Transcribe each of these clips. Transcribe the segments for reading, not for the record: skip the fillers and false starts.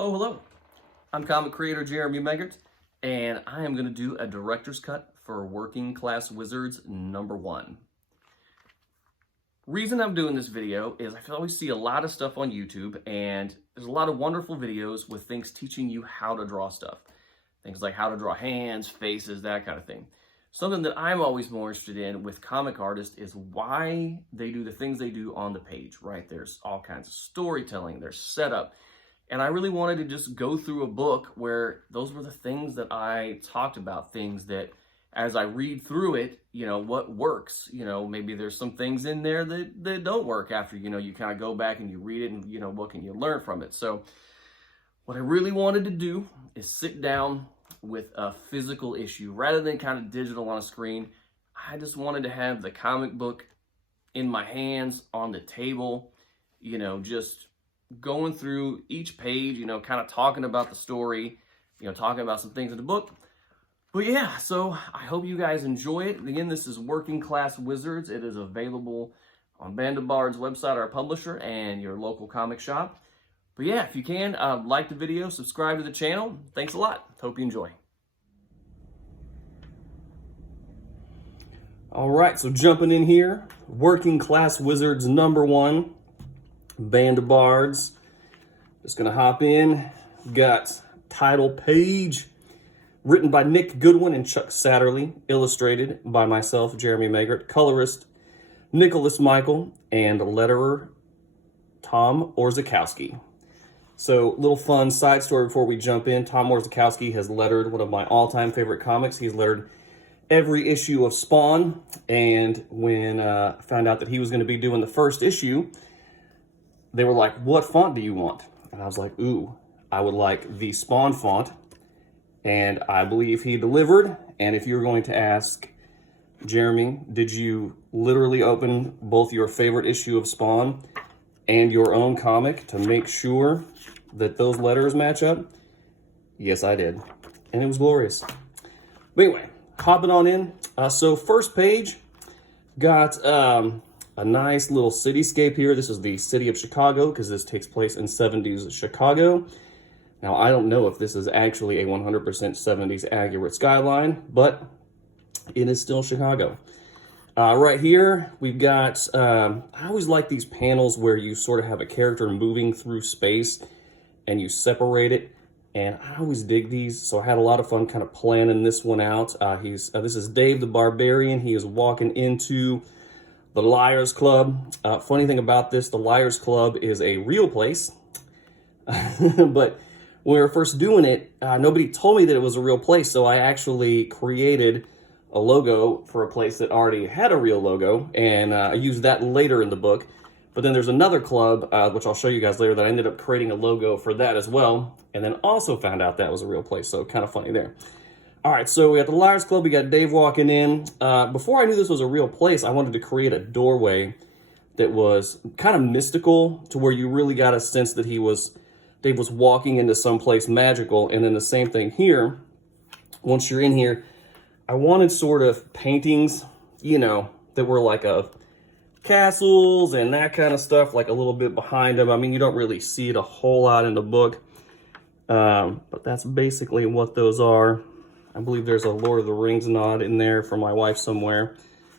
Oh, hello. I'm comic creator Jeremy Meggert, and I am going to do a director's cut for Working Class Wizards #1. Reason I'm doing this video is I always see a lot of stuff on YouTube, and there's a lot of wonderful videos with things teaching you how to draw stuff. Things like how to draw hands, faces, that kind of thing. Something that I'm always more interested in with comic artists is why they do the things they do on the page, right? There's all kinds of storytelling, there's setup. And I really wanted to just go through a book where those were the things that I talked about, things that as I read through it, what works, maybe there's some things in there that don't work after, you kind of go back and you read it and, what can you learn from it? So what I really wanted to do is sit down with a physical issue rather than kind of digital on a screen. I just wanted to have the comic book in my hands on the table, just going through each page, kind of talking about the story, talking about some things in the book. But yeah, so I hope you guys enjoy it. Again, this is Working Class Wizards. It is available on Bard's website, our publisher, and your local comic shop. But yeah, if you can, like the video, subscribe to the channel. Thanks a lot. Hope you enjoy. All right, so jumping in here, Working Class Wizards #1. Band of Bards. Just gonna hop in. Got title page written by Nick Goodwin and Chuck Satterley, illustrated by myself, Jeremy Meggert, colorist Nicholas Michael, and letterer Tom Orzechowski. So, little fun side story before we jump in. Tom Orzechowski has lettered one of my all-time favorite comics. He's lettered every issue of Spawn, and when I found out that he was going to be doing the first issue, they were like, "What font do you want?" And I was like, "Ooh, I would like the Spawn font." And I believe he delivered. And if you're going to ask, Jeremy, did you literally open both your favorite issue of Spawn and your own comic to make sure that those letters match up? Yes, I did. And it was glorious. But anyway, hopping on in. So first page, got a nice little cityscape here. This is the city of Chicago because this takes place in 70s Chicago. Now, I don't know if this is actually a 100% 70s accurate skyline, but it is still Chicago. Right here, we've got, I always like these panels where you sort of have a character moving through space and you separate it. And I always dig these, so I had a lot of fun kind of planning this one out. This is Dave the Barbarian. He is walking into the Liars Club. Funny thing about this, the Liars Club is a real place. But when we were first doing it, nobody told me that it was a real place, so I actually created a logo for a place that already had a real logo, and I used that later in the book. But then there's another club, which I'll show you guys later, that I ended up creating a logo for that as well, and then also found out that was a real place, so kind of funny there. All right, so we got the Liars Club, we got Dave walking in. Before I knew this was a real place, I wanted to create a doorway that was kind of mystical to where you really got a sense that Dave was walking into someplace magical. And then the same thing here, once you're in here, I wanted sort of paintings, that were like of castles and that kind of stuff, like a little bit behind them. I mean, you don't really see it a whole lot in the book, but that's basically what those are. I believe there's a Lord of the Rings nod in there for my wife somewhere.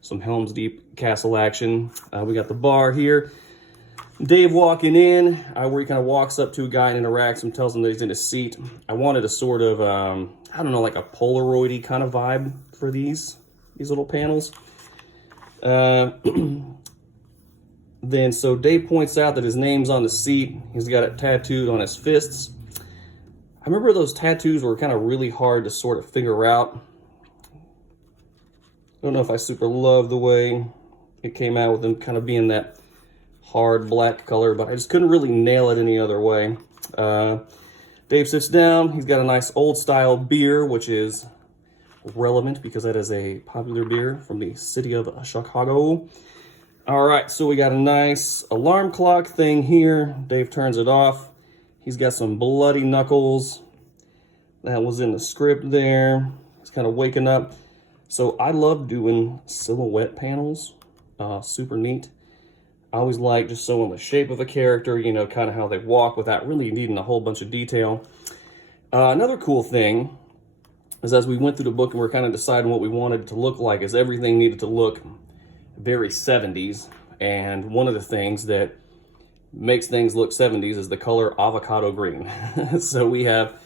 Some Helm's Deep castle action. We got the bar here. Dave walking in, where he kind of walks up to a guy and interacts and tells him that he's in a seat. I wanted a sort of, I don't know, like a Polaroid-y kind of vibe for these little panels. Then, so Dave points out that his name's on the seat. He's got it tattooed on his fists. I remember those tattoos were kind of really hard to sort of figure out. I don't know if I super love the way it came out with them kind of being that hard black color, but I just couldn't really nail it any other way. Dave sits down. He's got a nice old style beer, which is relevant because that is a popular beer from the city of Chicago. All right, so we got a nice alarm clock thing here. Dave turns it off. He's got some bloody knuckles. That was in the script there. He's kind of waking up. So I love doing silhouette panels. Super neat. I always like just showing the shape of a character, you know, kind of how they walk without really needing a whole bunch of detail. Another cool thing is as we went through the book and we're kind of deciding what we wanted it to look like, is everything needed to look very 70s. And one of the things that makes things look 70s is the color avocado green. So we have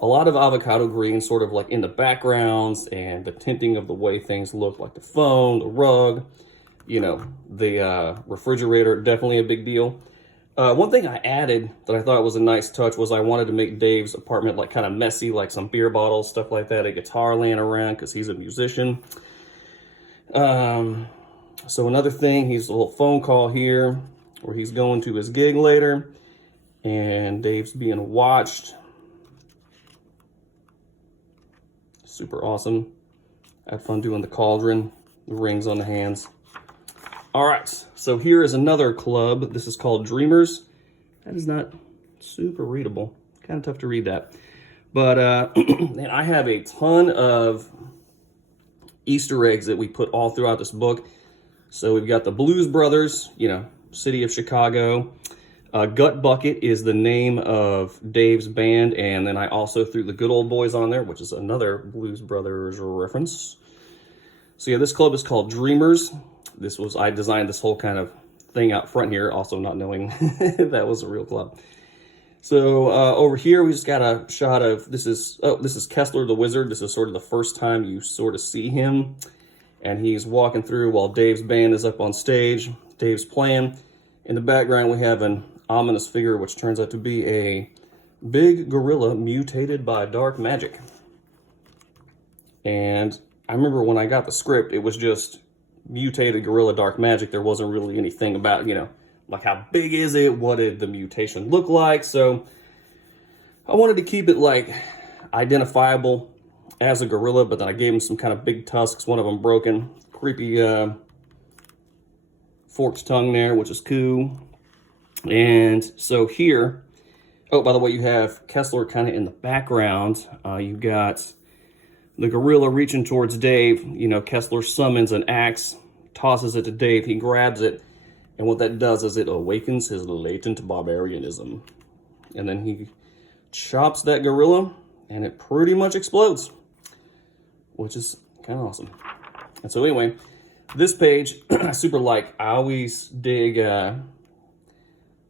a lot of avocado green sort of like in the backgrounds, and the tinting of the way things look, like the phone, the rug, you know, the refrigerator, definitely a big deal. One thing I added that I thought was a nice touch was I wanted to make Dave's apartment like kind of messy, like some beer bottles, stuff like that, a guitar laying around because he's a musician. So another thing, he's a little phone call here where he's going to his gig later, and Dave's being watched. Super awesome. I had fun doing the cauldron, the rings on the hands. All right, so here is another club. This is called Dreamers. That is not super readable. Kind of tough to read that. But and I have a ton of Easter eggs that we put all throughout this book. So we've got the Blues Brothers, you know, city of Chicago. Gut Bucket is the name of Dave's band. And then I also threw the Good Old Boys on there, which is another Blues Brothers reference. So yeah, this club is called Dreamers. I designed this whole kind of thing out front here, also not knowing that was a real club. So over here, we just got a shot of, this is Kessler the Wizard. This is sort of the first time you sort of see him. And he's walking through while Dave's band is up on stage. Dave's playing. In the background, we have an ominous figure, which turns out to be a big gorilla mutated by dark magic. And I remember when I got the script, it was just mutated gorilla dark magic. There wasn't really anything about, you know, like how big is it? What did the mutation look like? So I wanted to keep it like identifiable as a gorilla, but then I gave him some kind of big tusks, one of them broken. Creepy forked tongue there, which is cool. And so here, oh, by the way, you have Kessler kind of in the background. You've got the gorilla reaching towards Dave. You know, Kessler summons an axe, tosses it to Dave. He grabs it, and what that does is it awakens his latent barbarianism. And then he chops that gorilla, and it pretty much explodes, which is kind of awesome. And so anyway, this page, I super like. I always dig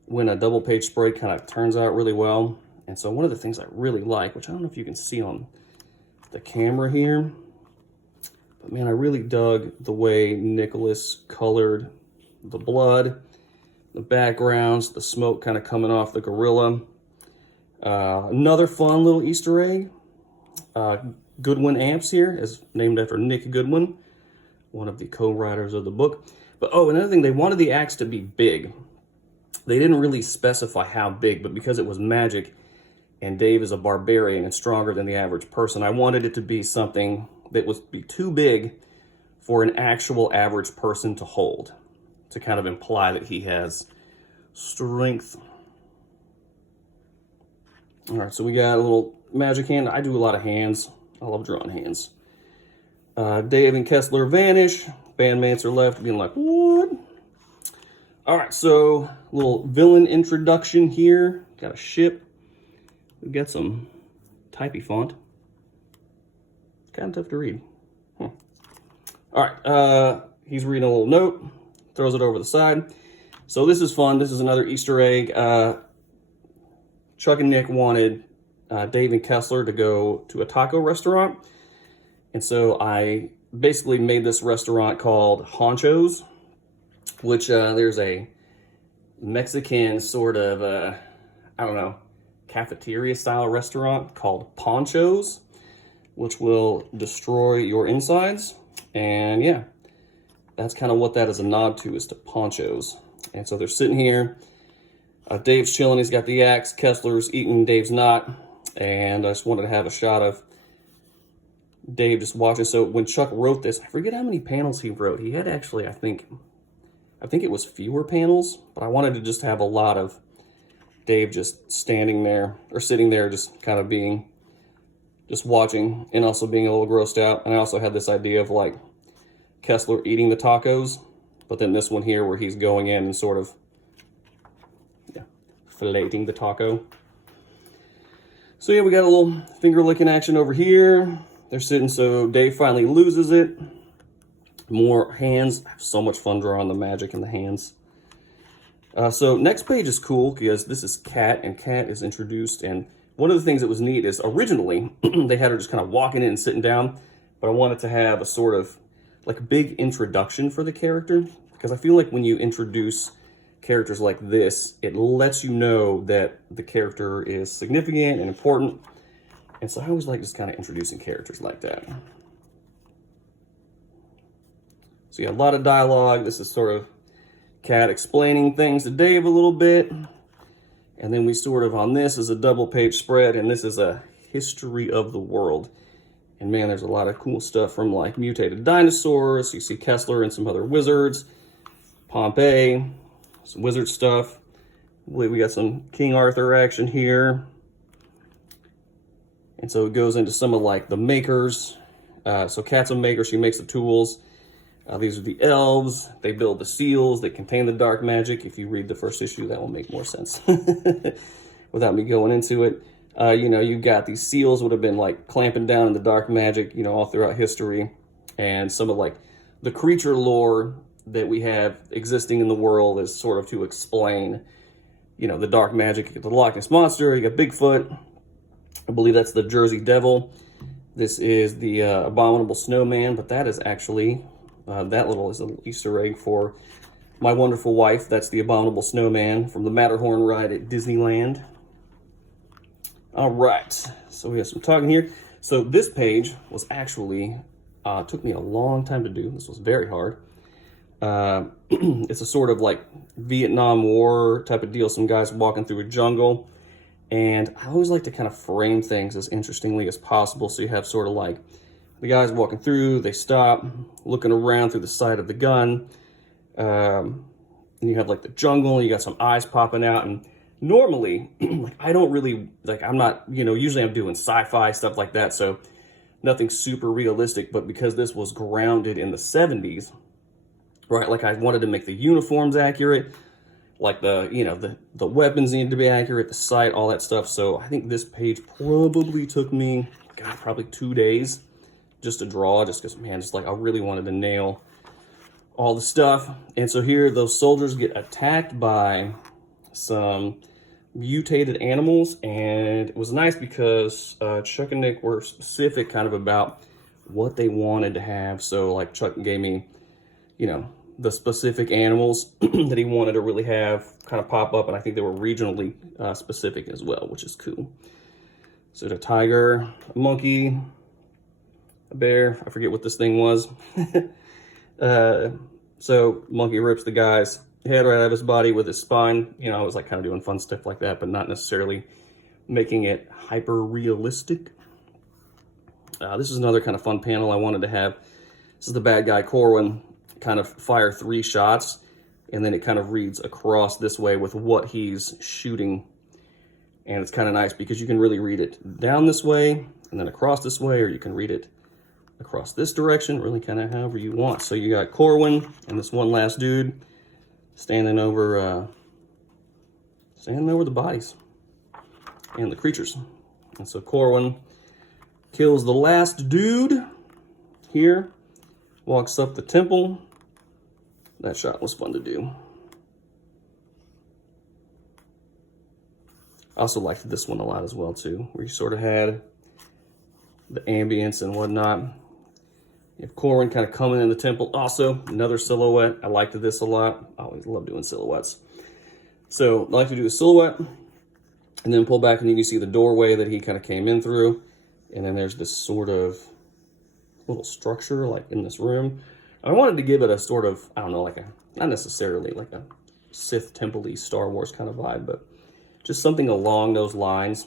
when a double page spread kind of turns out really well. And so one of the things I really like, which I don't know if you can see on the camera here, but man, I really dug the way Nicholas colored the blood, the backgrounds, the smoke kind of coming off the gorilla. Another fun little Easter egg. Goodwin Amps here is named after Nick Goodwin, one of the co-writers of the book. But oh, another thing, they wanted the axe to be big. They didn't really specify how big, but because it was magic and Dave is a barbarian and stronger than the average person, I wanted it to be something that would be too big for an actual average person to hold, to kind of imply that he has strength. All right, so we got a little magic hand. I do a lot of hands. I love drawing hands. Dave and Kessler vanish. Bandmates are left being like, what? All right, so little villain introduction here. Got a ship. We've got some typey font. Kind of tough to read. All right, he's reading a little note, throws it over the side. So this is fun. This is another Easter egg. Chuck and Nick wanted Dave and Kessler to go to a taco restaurant. And so I basically made this restaurant called Honchos, which there's a Mexican sort of, I don't know, cafeteria style restaurant called Ponchos, which will destroy your insides. And yeah, that's kind of what that is a nod to, is to Ponchos. And so they're sitting here. Dave's chilling, he's got the axe. Kessler's eating, Dave's not. And I just wanted to have a shot of Dave just watching. So when Chuck wrote this, I forget how many panels he wrote. He had actually, I think it was fewer panels, but I wanted to just have a lot of Dave just standing there, or sitting there, just kind of being, just watching, and also being a little grossed out. And I also had this idea of like Kessler eating the tacos, But then this one here where he's going in and sort of filleting the taco. So yeah, we got a little finger licking action over here. They're sitting, so Dave finally loses it. More hands. I have so much fun drawing the magic in the hands. So next page is cool because this is Kat, and Kat is introduced. And one of the things that was neat is originally they had her just kind of walking in and sitting down, but I wanted to have a sort of like a big introduction for the character, because I feel like when you introduce characters like this, it lets you know that the character is significant and important. And so I always like just kind of introducing characters like that. So yeah, a lot of dialogue. This is sort of Kat explaining things to Dave a little bit. And then we sort of, on this is a double page spread, and this is a history of the world. And man, there's a lot of cool stuff from like mutated dinosaurs. You see Kessler and some other wizards, Pompeii, some wizard stuff. I believe we got some King Arthur action here. And so it goes into some of like the makers. So Kat's a maker, she makes the tools. These are the elves. They build the seals that contain the dark magic. If you read the first issue, that will make more sense without me going into it. You know, you've got these seals would have been like clamping down in the dark magic, you know, all throughout history. And some of like the creature lore that we have existing in the world is sort of to explain, you know, the dark magic. You get the Loch Ness Monster, you got Bigfoot. I believe that's the Jersey Devil. This is the Abominable Snowman, but that is actually, that little is an Easter egg for my wonderful wife. That's the Abominable Snowman from the Matterhorn ride at Disneyland. All right, so we have some talking here. So this page was actually, took me a long time to do. This was very hard. It's a sort of like Vietnam War type of deal. Some guys walking through a jungle. And I always like to kind of frame things as interestingly as possible. So you have sort of like the guys walking through, they stop, looking around through the sight of the gun. And you have like the jungle, you got some eyes popping out. And normally, like I don't really, like I'm not, you know, usually I'm doing sci-fi stuff like that. So nothing super realistic, but because this was grounded in the 70s, right? Like I wanted to make the uniforms accurate. Like the, you know, the weapons needed to be accurate, the sight, all that stuff. So I think this page probably took me, God, probably 2 days just to draw, just because, man, just like I really wanted to nail all the stuff. And so here, those soldiers get attacked by some mutated animals. And it was nice because Chuck and Nick were specific kind of about what they wanted to have. So like Chuck gave me, you know, the specific animals that he wanted to really have kind of pop up, and I think they were regionally specific as well, which is cool. So a tiger, a monkey, a bear, I forget what this thing was. So monkey rips the guy's head right out of his body with his spine. You know, I was like kind of doing fun stuff like that, but not necessarily making it hyper realistic. This is another kind of fun panel I wanted to have. This is the bad guy Corwin kind of fire 3 shots, and then it kind of reads across this way with what he's shooting. And it's kind of nice because you can really read it down this way and then across this way, or you can read it across this direction, really kind of however you want. So you got Corwin and this one last dude standing over the bodies and the creatures. And so Corwin kills the last dude here, walks up the temple. That shot was fun to do. I also liked this one a lot as well too, where you sort of had the ambience and whatnot. You have Corwin kind of coming in the temple. Also, another silhouette. I liked this a lot. I always love doing silhouettes. So I like to do a silhouette and then pull back, and you can see the doorway that he kind of came in through. And then there's this sort of little structure like in this room. I wanted to give it a sort of, I don't know, like a, not necessarily like a Sith Temple-y Star Wars kind of vibe, but just something along those lines.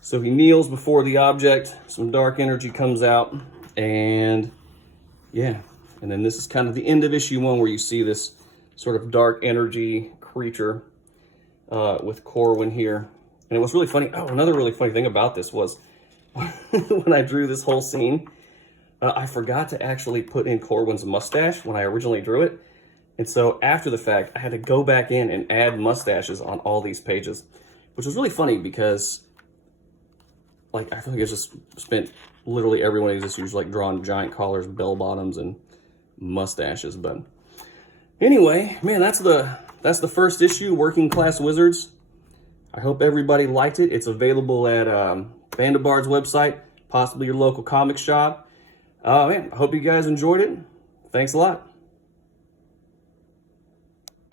So he kneels before the object, some dark energy comes out, and yeah. And then this is kind of the end of issue 1 where you see this sort of dark energy creature with Corwin here. And it was really funny. Oh, another really funny thing about this was when I drew this whole scene, I forgot to actually put in Corwin's mustache when I originally drew it. And so after the fact, I had to go back in and add mustaches on all these pages, which was really funny because like I feel like I just spent literally every one of these just used like drawing giant collars, bell bottoms, and mustaches. But anyway, man, that's the first issue, Working Class Wizards. I hope everybody liked it. It's available at Band of Bards website, possibly your local comic shop. Man, I hope you guys enjoyed it. Thanks a lot.